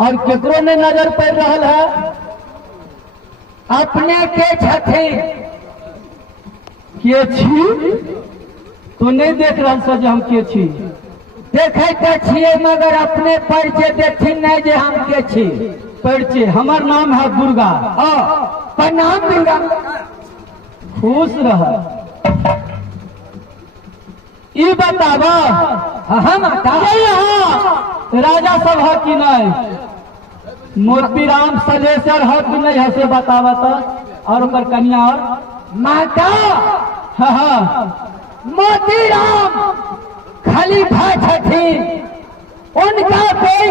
और केकरो ने नजर पड़ रहा है अपने के छठे के छी तो नहीं देख रहा सर हम के छी देखे तो छिए मगर अपने परिचय देथिन नहीं जे हम के छी। परिचय हमर नाम है दुर्गा। प्रणाम दुर्गा। खुश रह। ई बतावा हम यहाँ राजा सब है कि नहीं, मोतीराम सलेसर है कि नहीं है से बतावा तो। और ओकर कन्या और माता हाँ मोतीराम खलीफा छथिन, उनका कोई